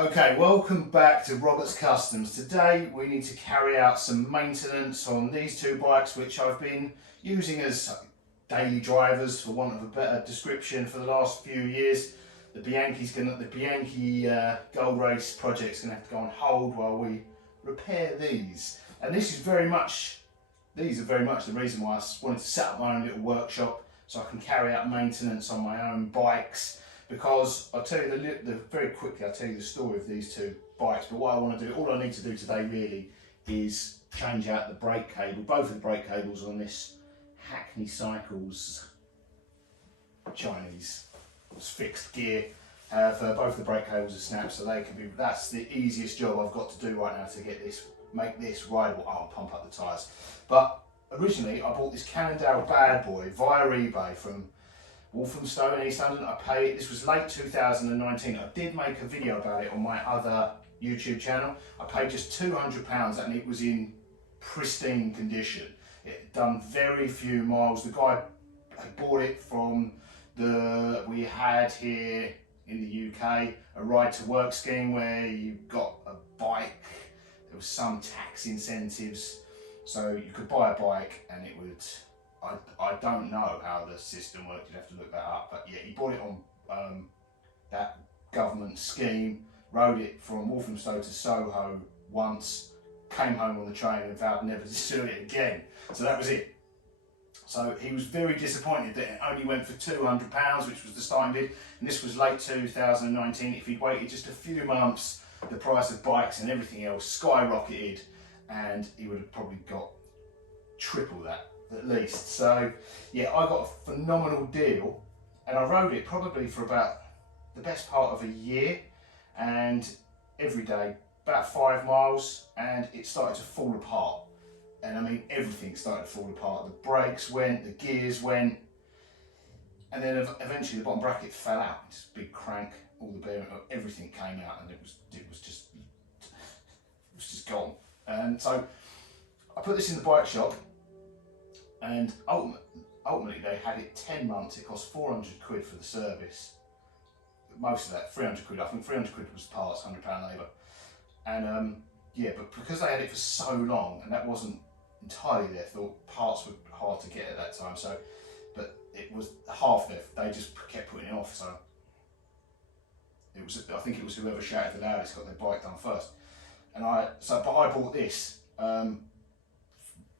Okay, welcome back to Robert's Customs. Today we need to carry out some maintenance on these two bikes which I've been using as daily drivers, for want of a better description, for the last few years. The Bianchi Gold Race project's going to have to go on hold while we repair these. And these are very much the reason why I wanted to set up my own little workshop so I can carry out maintenance on my own bikes. Because I'll tell you very quickly, I'll tell you the story of these two bikes. But what I want to do, all I need to do today really is change out the brake cable, both of the brake cables on this Hackney Cycles Chinese. It's fixed gear. Both the brake cables are snapped, so they can be. That's the easiest job I've got to do right now to get this, make this rideable. I'll pump up the tyres. But originally, I bought this Cannondale Bad Boy via eBay from Walthamstow in East London. This was late 2019. I did make a video about it on my other YouTube channel. I paid just £200 and it was in pristine condition. It had done very few miles. The guy had bought it from we had here in the UK a ride to work scheme where you got a bike. There was some tax incentives, so you could buy a bike and it would. I don't know how the system worked, you'd have to look that up, but yeah, he bought it on that government scheme, rode it from Walthamstow to Soho once, came home on the train and vowed never to do it again. So that was it. So he was very disappointed that it only went for £200, which was the starting bid, and this was late 2019. If he'd waited just a few months, the price of bikes and everything else skyrocketed, and he would have probably got triple that at least. So yeah, I got a phenomenal deal and I rode it probably for about the best part of a year, and every day about 5 miles, and it started to fall apart. And I mean, everything started to fall apart. The brakes went, the gears went, and then eventually the bottom bracket fell out. This big crank, all the bearing, everything came out, and it was just gone. And so I put this in the bike shop, and ultimately they had it 10 months. It cost 400 quid for the service. Most of that, 300 quid. I think 300 quid was parts, £100 labour. And yeah, but because they had it for so long, and that wasn't entirely their fault, parts were hard to get at that time. So, but it was half their. They just kept putting it off. So it was. I think it was whoever shouted the loudest got their bike done first. And but I bought this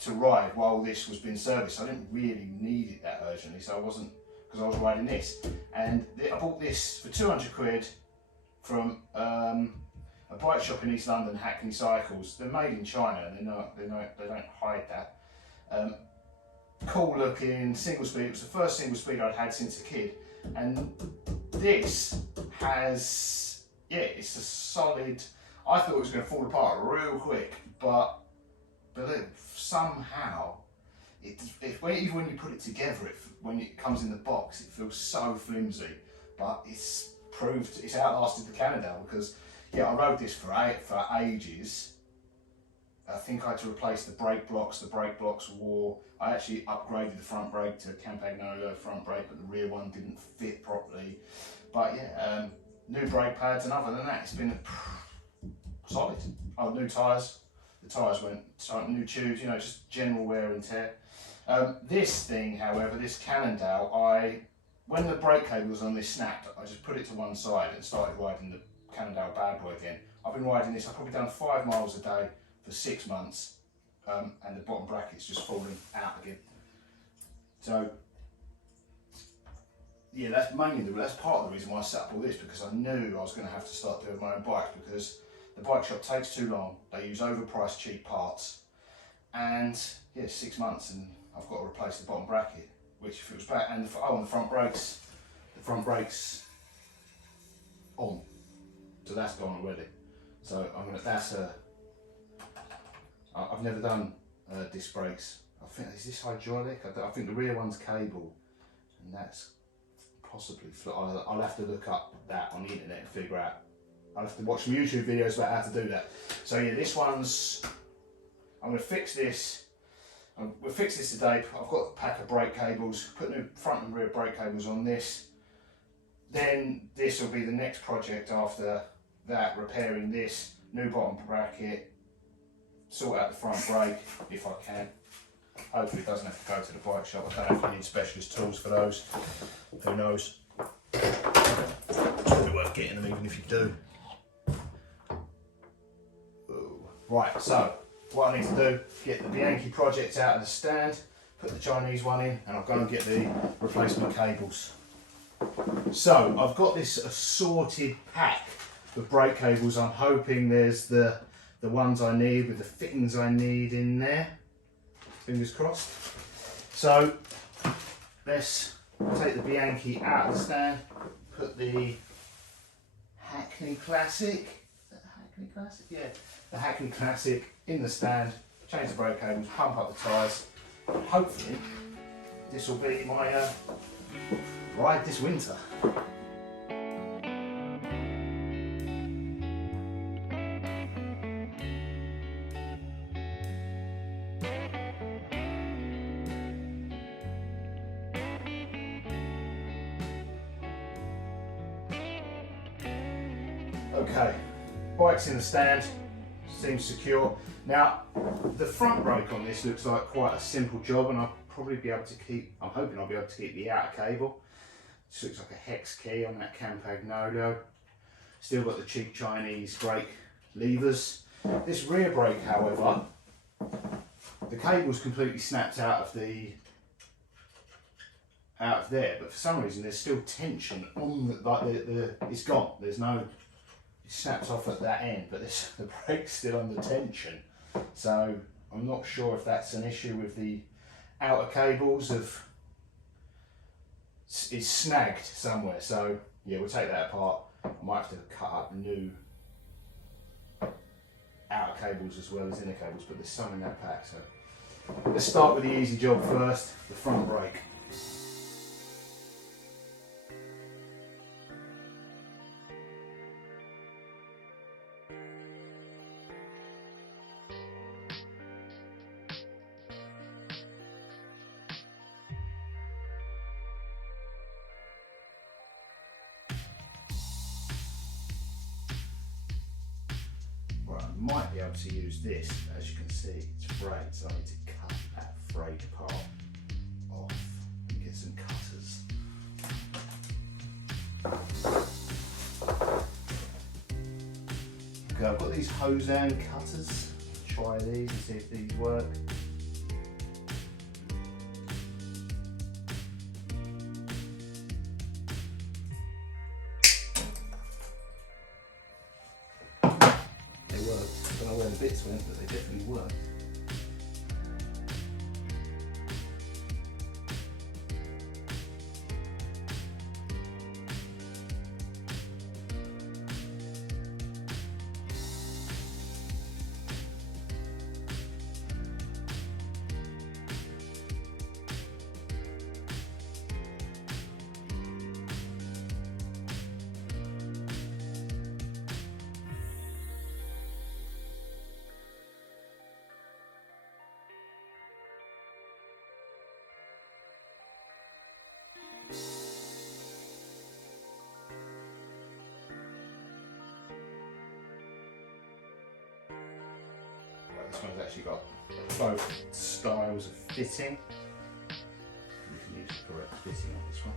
to ride while this was being serviced. I didn't really need it that urgently, so I wasn't, because I was riding this. And I bought this for 200 quid from a bike shop in East London, Hackney Cycles. They're made in China, and they don't hide that. Cool looking, single speed. It was the first single speed I'd had since a kid, and this has, yeah, it's a solid. I thought it was going to fall apart real quick, but somehow, even when you put it together, when it comes in the box, it feels so flimsy. But it's outlasted the Cannondale, because yeah, I rode this for ages. I think I had to replace the brake blocks. The brake blocks wore. I actually upgraded the front brake to Cannondale front brake, but the rear one didn't fit properly. But yeah, new brake pads, and other than that, it's been solid. Oh, new tyres. The tyres went, new tubes, you know, just general wear and tear. This thing, however, this Cannondale, when the brake cable was on this snapped, I just put it to one side and started riding the Cannondale Bad Boy again. I've been riding this, I've probably done 5 miles a day for 6 months, and the bottom bracket's just falling out again. So, yeah, that's part of the reason why I set up all this, because I knew I was going to have to start doing my own bikes, because the bike shop takes too long. They use overpriced cheap parts, and yeah, 6 months, and I've got to replace the bottom bracket. Which, if it was back, and the front brakes on, so that's gone already. So I've never done disc brakes. I think, is this hydraulic? I think the rear one's cable, and that's possibly. I'll have to look up that on the internet and figure out. I'll have to watch some YouTube videos about how to do that. So yeah, this one's, I'm going to fix this. We'll fix this today. I've got a pack of brake cables, put new front and rear brake cables on this. Then this will be the next project after that repairing this, new bottom bracket, sort out the front brake if I can. Hopefully it doesn't have to go to the bike shop. I don't know if you need specialist tools for those. Who knows? It's probably worth getting them even if you do. Ooh. Right, so what I need to do, get the Bianchi project out of the stand, put the Chinese one in, and I'll go and get the replacement cables. So I've got this assorted pack of brake cables. I'm hoping there's the ones I need with the fittings I need in there. Fingers crossed. So let's take the Bianchi out of the stand, put the Hackney Classic, Hackney Classic? Yeah, the Hackney Classic in the stand, change the brake cables, pump up the tyres. Hopefully this will be my ride this winter. Okay, bike's in the stand, seems secure. Now, the front brake on this looks like quite a simple job, and I'll probably be able to keep, I'm hoping I'll be able to keep the outer cable. This looks like a hex key on that Cannondale. Still got the cheap Chinese brake levers. This rear brake, however, the cable's completely snapped out of there, but for some reason there's still tension on it's gone. There's no, it snaps off at that end, but the brake's still under tension. So I'm not sure if that's an issue with the outer cables it's snagged somewhere. So yeah, we'll take that apart. I might have to cut up new outer cables as well as inner cables, but there's some in that pack. So let's start with the easy job first, the front brake. Might be able to use this, as you can see, it's frayed, so I need to cut that frayed part off and get some cutters. Okay, I've got these Hosan cutters. Try these and see if these work. I don't know where the bits went, but they definitely work. This one's actually got both styles of fitting. We can use the correct fitting on this one.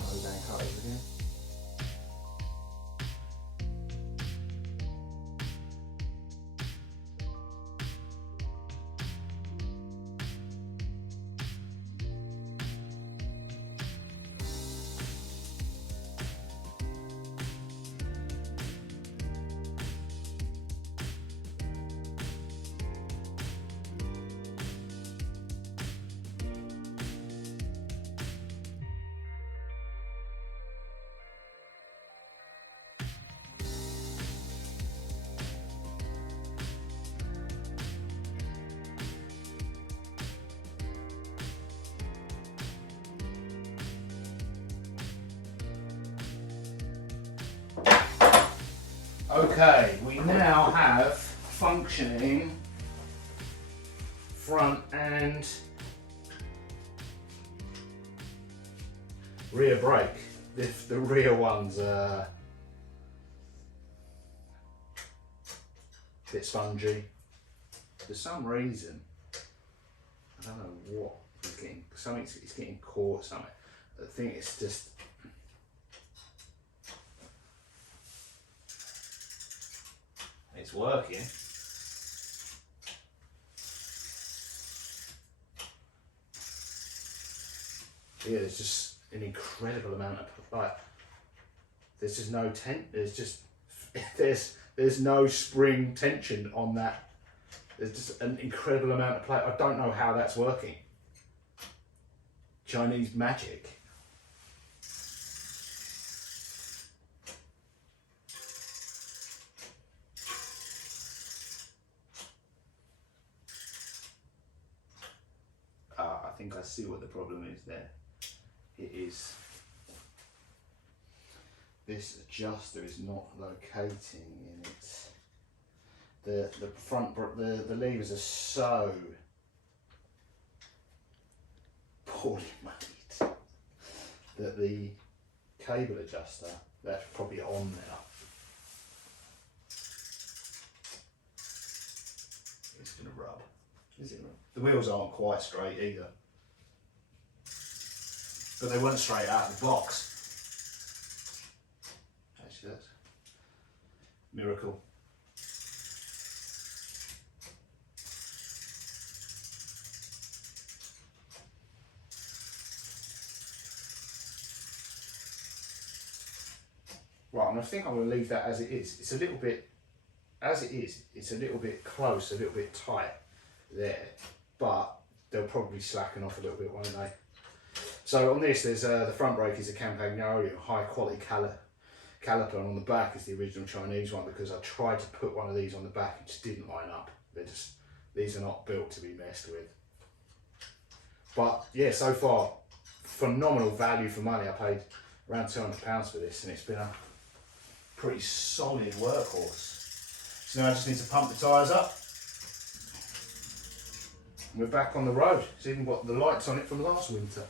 Hosan cutters again. Okay, we now have functioning front and rear brake. the rear one's a bit spongy. For some reason, I don't know what it's getting. It's getting caught. Something. I think it's just. It's working. Yeah, there's just an incredible amount of there's just no there's no spring tension on that. There's just an incredible amount of play. I don't know how that's working. Chinese magic. I think I see what the problem is there. It is this adjuster is not locating in it. The levers are so poorly made that the cable adjuster, that's probably on now. It's going to rub. Is it? The wheels aren't quite straight either. But they weren't straight out of the box. Actually, that's a miracle. Right, and I think I'm going to leave that as it is. It's a little bit, as it is, it's a little bit close, a little bit tight there, but they'll probably slacken off a little bit, won't they? So on this, there's the front brake is a Cannondale high quality caliper, and on the back is the original Chinese one, because I tried to put one of these on the back, it just didn't line up. These are not built to be messed with. But yeah, so far, phenomenal value for money. I paid around £200 for this, and it's been a pretty solid workhorse. So now I just need to pump the tyres up. We're back on the road. It's even got the lights on it from last winter.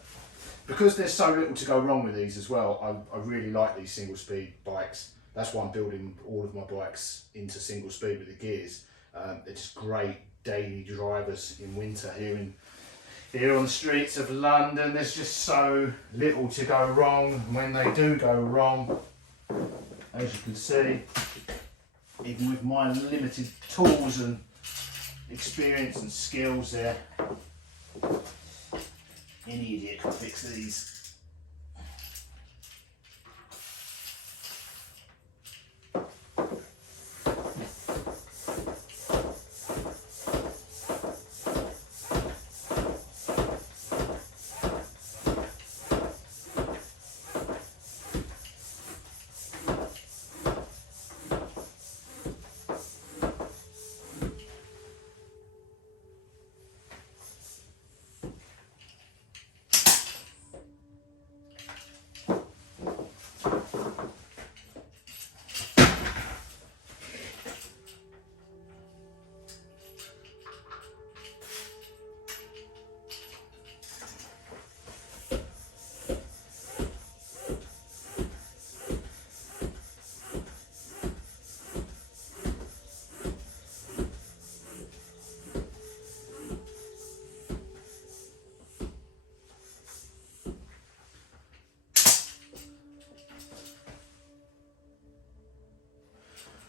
Because there's so little to go wrong with these as well, I really like these single speed bikes. That's why I'm building all of my bikes into single speed with the gears. They're just great daily drivers in winter here on the streets of London. There's just so little to go wrong. When they do go wrong, as you can see, even with my limited tools and experience and skills there, any idiot can fix these.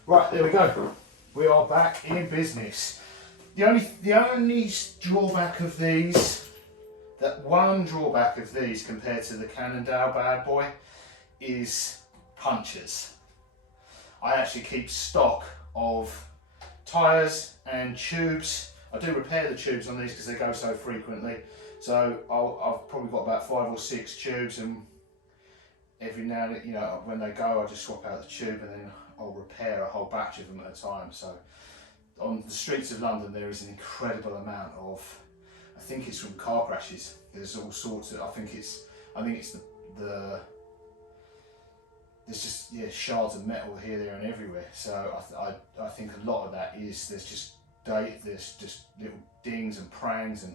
Right, there we go. We are back in business. The only drawback of these, compared to the Cannondale Bad Boy, is punches. I actually keep stock of tyres and tubes. I do repair the tubes on these because they go so frequently. So I've probably got about 5 or 6 tubes, and every now and then, when they go, I just swap out the tube and then I'll repair a whole batch of them at a time. So on the streets of London, there is an incredible amount of, I think it's from car crashes. There's all sorts of, I think it's there's just shards of metal here, there, and everywhere. So I think a lot of that is there's just little dings and prangs and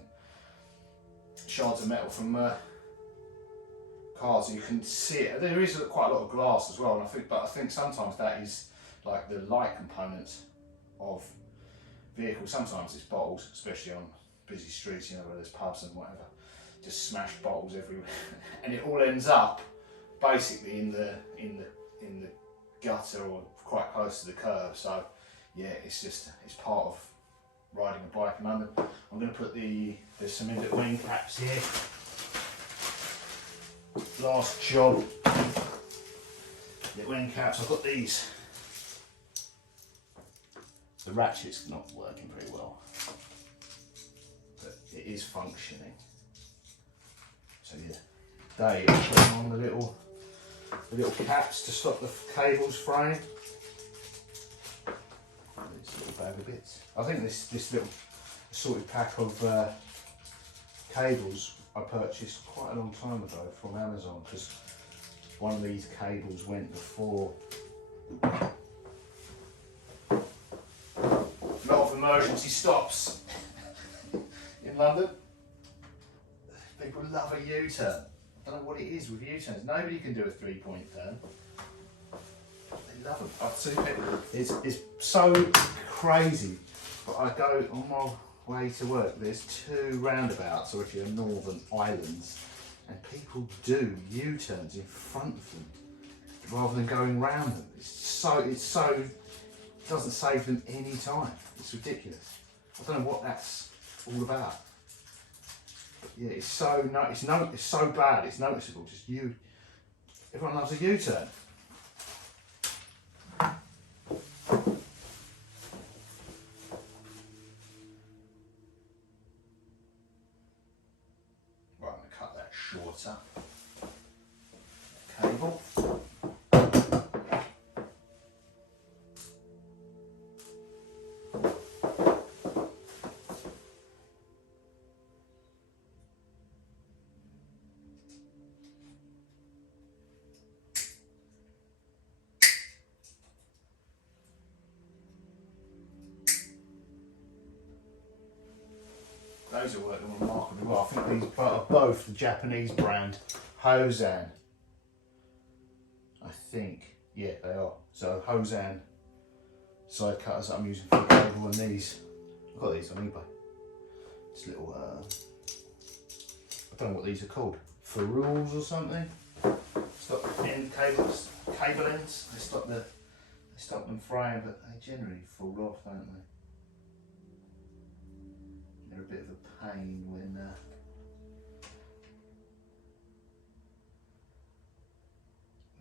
shards of metal from cars, you can see it. There is quite a lot of glass as well, and I think sometimes that is like the light components of vehicles. Sometimes it's bottles, especially on busy streets, you know, where there's pubs and whatever. Just smashed bottles everywhere, and it all ends up basically in the gutter or quite close to the curb. So yeah, it's part of riding a bike in London. I'm going to put there's some little wing caps here. Last job, the wing caps. I've got these. The ratchet's not working very well, but it is functioning. So yeah, they are putting on the little caps to stop the cables fraying. This little bag of bits. I think this little assorted pack of cables I purchased quite a long time ago from Amazon, because one of these cables went before. A lot of emergency stops in London. People love a U-turn. I don't know what it is with U-turns. Nobody can do a 3-point turn. They love them. I've seen people. It's so crazy. But I go on my way to work. There's 2 roundabouts, or if you're Northern Islands, and people do U-turns in front of them rather than going round them. It doesn't save them any time. It's ridiculous. I don't know what that's all about. Yeah, it's so bad. It's noticeable. Just everyone loves a U-turn. Right, I'm going to cut that shorter. Cable. Those are working remarkably well. I think these are both the Japanese brand Hosan. I think, yeah, they are. So Hosan side cutters that I'm using for the cable, and these, I've got these on eBay. This little, I don't know what these are called, ferrules or something. Stop end cable ends. They stop them fraying, but they generally fall off, don't they? They're a bit of a pain when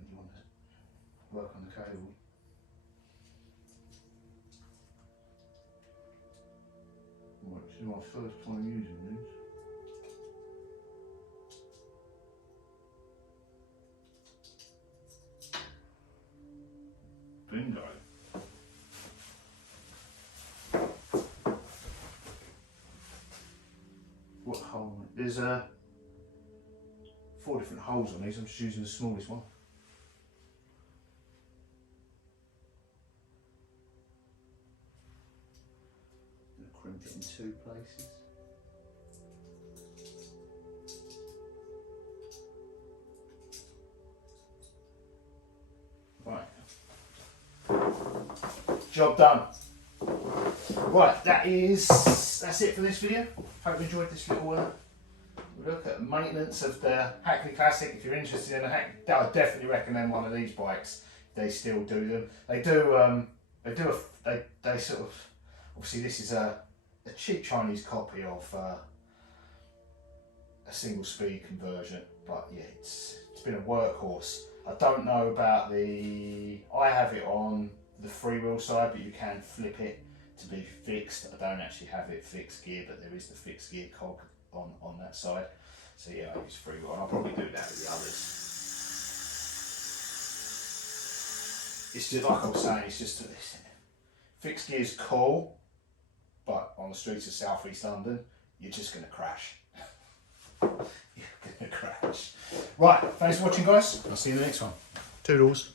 you want to work on the cable. Right, this is my first time using these. Bingo. What hole? There's 4 different holes on these. I'm just using the smallest one. I'm going to crimp it in 2 places. Right. Job done. Right, that's it for this video. Hope you enjoyed this little look at maintenance of the Hackney Classic. If you're interested in a Hackney, I would definitely recommend one of these bikes. They still do them. They sort of, obviously this is a cheap Chinese copy of a single speed conversion, but yeah, it's been a workhorse. I don't know about I have it on the freewheel side, but you can flip it to be fixed. I don't actually have it fixed gear, but there is the fixed gear cog on that side. So yeah, I use freewheel, and I'll probably do that with the others. It's just like I was saying, it's just fixed gear is cool, but on the streets of South East London, you're just going to crash. You're going to crash. Right, thanks for watching, guys. I'll see you in the next one. Toodles.